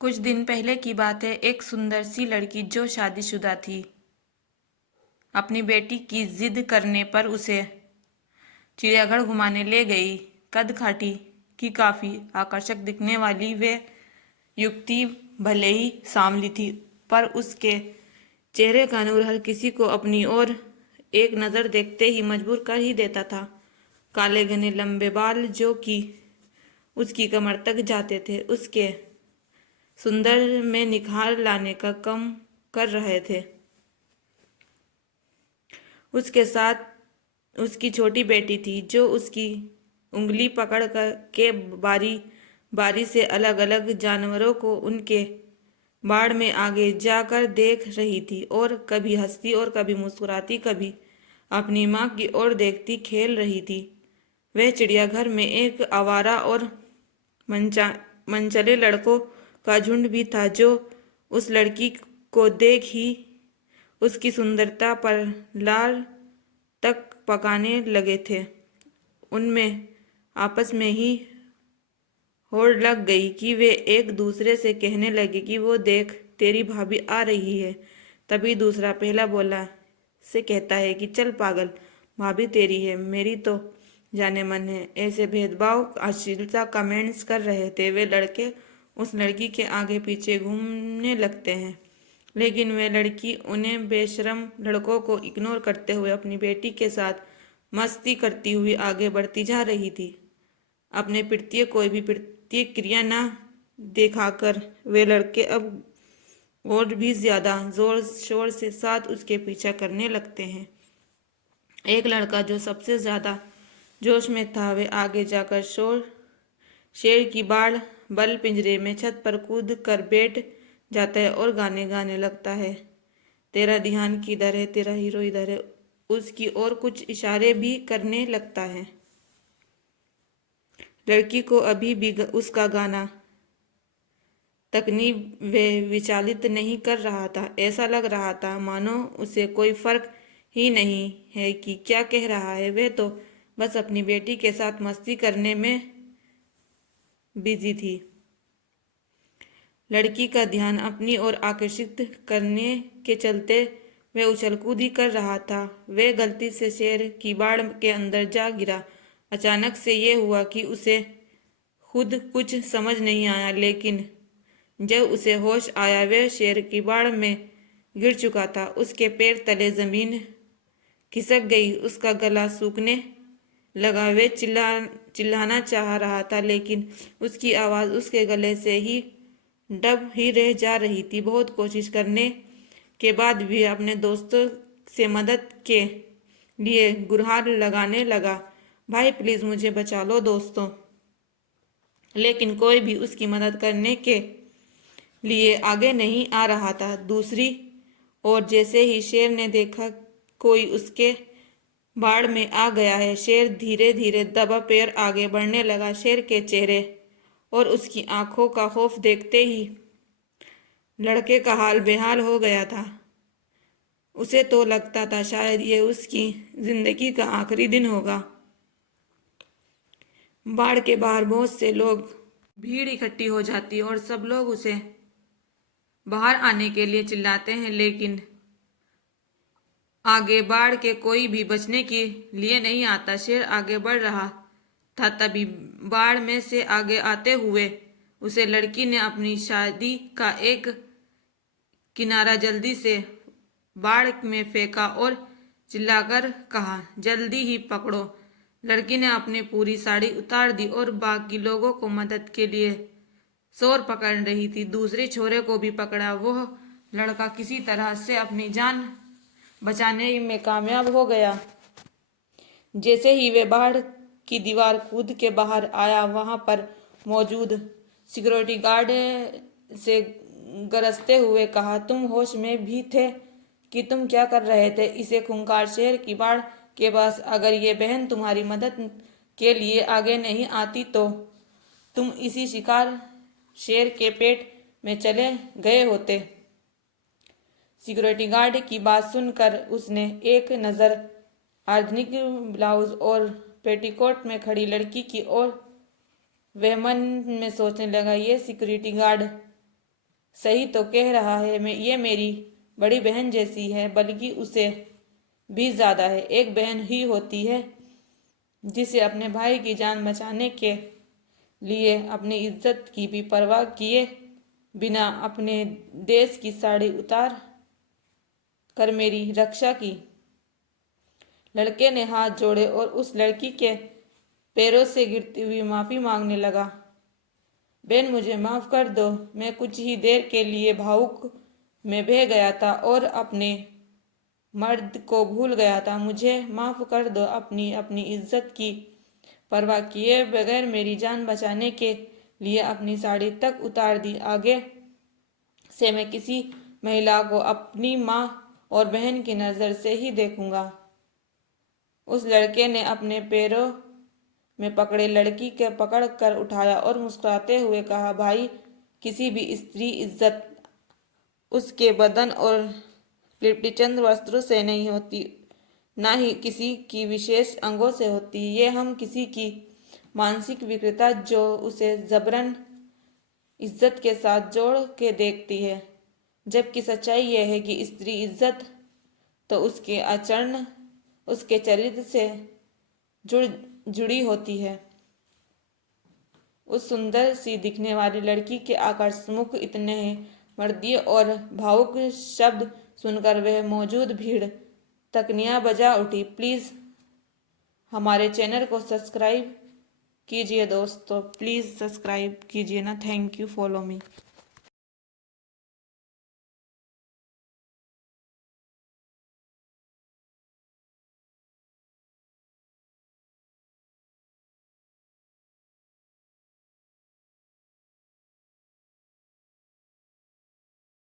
कुछ दिन पहले की बात है। एक सुंदर सी लड़की जो शादीशुदा थी, अपनी बेटी की जिद करने पर उसे चिड़ियाघर घुमाने ले गई। कद काठी की काफी आकर्षक दिखने वाली वे युवती भले ही सांवली थी, पर उसके चेहरे का नूर हर किसी को अपनी ओर एक नजर देखते ही मजबूर कर ही देता था। काले घने लंबे बाल जो कि उसकी कमर तक जाते थे, उसके सुंदर में निखार लाने का काम कर रहे थे। उसके साथ उसकी छोटी बेटी थी, जो उसकी उंगली पकड़ कर के बारी बारी से अलग अलग जानवरों को उनके बाड़ में आगे जाकर देख रही थी, और कभी हंसती और कभी मुस्कुराती, कभी अपनी माँ की ओर देखती खेल रही थी। वह चिड़ियाघर में एक आवारा और मंचा मनचले लड़कों का झुंड भी था, जो उस लड़की को देख ही उसकी सुंदरता पर लार तक पकाने लगे थे। उनमें आपस में ही होड़ लग गई कि वे एक दूसरे से कहने लगे कि वो देख, तेरी भाभी आ रही है। तभी दूसरा पहला बोला से कहता है कि चल पागल, भाभी तेरी है, मेरी तो जाने मन है। ऐसे भेदभाव अश्लीलता कमेंट्स कर रहे थे वे लड़के उस लड़की के आगे पीछे घूमने लगते हैं, लेकिन वह लड़की उन्हें बेशरम लड़कों को इग्नोर करते हुए अपनी बेटी के साथ मस्ती करती हुई आगे बढ़ती जा रही थी। अपने पितृ कोई भी प्रतिक्रिया न दिखाकर वे लड़के अब और भी ज्यादा जोर शोर से साथ उसके पीछा करने लगते हैं। एक लड़का जो सबसे ज्यादा जोश में था, वे आगे जाकर शेर की बाड़ बल पिंजरे में छत पर कूद कर बैठ जाता है और गाने गाने लगता है। तेरा ध्यान किधर है, तेरा हीरो इधर है, उसकी ओर कुछ इशारे भी करने लगता है। लड़की को अभी भी उसका गाना तकनी वे विचलित नहीं कर रहा था। ऐसा लग रहा था मानो उसे कोई फर्क ही नहीं है कि क्या कह रहा है, वह तो बस अपनी बेटी के साथ मस्ती करने में बिजी थी। लड़की का ध्यान अपनी ओर आकर्षित करने के चलते वह उछल कूद ही कर रहा था। वह गलती से शेर की बाड़ के अंदर जा गिरा। अचानक से ये हुआ कि उसे खुद कुछ समझ नहीं आया, लेकिन जब उसे होश आया वह शेर की बाड़ में गिर चुका था। उसके पैर तले जमीन खिसक गई, उसका गला सूखने लगा। वे चिल्लाना चाह रहा था, लेकिन उसकी आवाज उसके गले से ही दब ही रह जा रही थी। बहुत कोशिश करने के बाद भी अपने दोस्तों से मदद के लिए गुहार लगाने लगा, भाई प्लीज मुझे बचा लो दोस्तों। लेकिन कोई भी उसकी मदद करने के लिए आगे नहीं आ रहा था। दूसरी ओर जैसे ही शेर ने देखा कोई उसके बाड़ में आ गया है, शेर धीरे धीरे दबा पैर आगे बढ़ने लगा। शेर के चेहरे और उसकी आंखों का खौफ देखते ही लड़के का हाल बेहाल हो गया था। उसे तो लगता था शायद ये उसकी जिंदगी का आखिरी दिन होगा। बाढ़ के बाहर बहुत से लोग भीड़ इकट्ठी हो जाती और सब लोग उसे बाहर आने के लिए चिल्लाते हैं, लेकिन आगे बाढ़ के कोई भी बचने के लिए नहीं आता। शेर आगे बढ़ रहा था, तभी बाढ़ में से आगे आते हुए उसे लड़की ने अपनी शादी का एक किनारा जल्दी से बाढ़ में फेंका और चिल्लाकर कहा, जल्दी ही पकड़ो। लड़की ने अपनी पूरी साड़ी उतार दी और बाकी लोगों को मदद के लिए शोर पकड़ रही थी। दूसरे छोरे को भी पकड़ा। वह लड़का किसी तरह से अपनी जान बचाने में कामयाब हो गया। जैसे ही वे बाढ़ की दीवार कूद के बाहर आया, वहां पर मौजूद सिक्योरिटी गार्ड से गरजते हुए कहा, तुम होश में भी थे कि तुम क्या कर रहे थे इसे खूंखार शेर की बाढ़ के पास? अगर ये बहन तुम्हारी मदद के लिए आगे नहीं आती तो तुम इसी शिकार शेर के पेट में चले गए होते। सिक्योरिटी गार्ड की बात सुनकर उसने एक नज़र आधुनिक ब्लाउज और पेटीकोट में खड़ी लड़की की ओर। वह मन में सोचने लगा, ये सिक्योरिटी गार्ड सही तो कह रहा है, मैं ये मेरी बड़ी बहन जैसी है, बल्कि उसे भी ज्यादा है। एक बहन ही होती है जिसे अपने भाई की जान बचाने के लिए अपनी इज्जत की भी परवाह किए बिना अपने देश की साड़ी उतार कर मेरी रक्षा की। लड़के ने हाथ जोड़े और उस लड़की के पैरों से गिरती हुई माफी मांगने लगा। बहन, मुझे माफ कर दो, मैं कुछ ही देर के लिए भावुक में बह गया था और अपने मर्द को भूल गया था। मुझे माफ कर दो। अपनी अपनी इज्जत की परवाह किए बगैर मेरी जान बचाने के लिए अपनी साड़ी तक उतार दी। आगे से मैं किसी महिला को अपनी माँ और बहन की नजर से ही देखूंगा। उस लड़के ने अपने पैरों में पकड़े लड़की के पकड़ कर उठाया और मुस्कुराते हुए कहा, भाई, किसी भी स्त्री इज्जत उसके बदन और लिपटी चंद वस्त्रों से नहीं होती, ना ही किसी की विशेष अंगों से होती। ये हम किसी की मानसिक विकृता जो उसे जबरन इज्जत के साथ जोड़ के देखती है, जबकि सच्चाई यह है कि स्त्री इज्जत तो उसके आचरण, उसके चरित्र से जुड़ी होती है। उस सुंदर सी दिखने वाली लड़की के आकर्षक मुख, इतने मर्दीय और भावुक शब्द सुनकर वह मौजूद भीड़ तकनियां बजा उठी। प्लीज हमारे चैनल को सब्सक्राइब कीजिए दोस्तों, प्लीज सब्सक्राइब कीजिए ना। Thank you, follow me.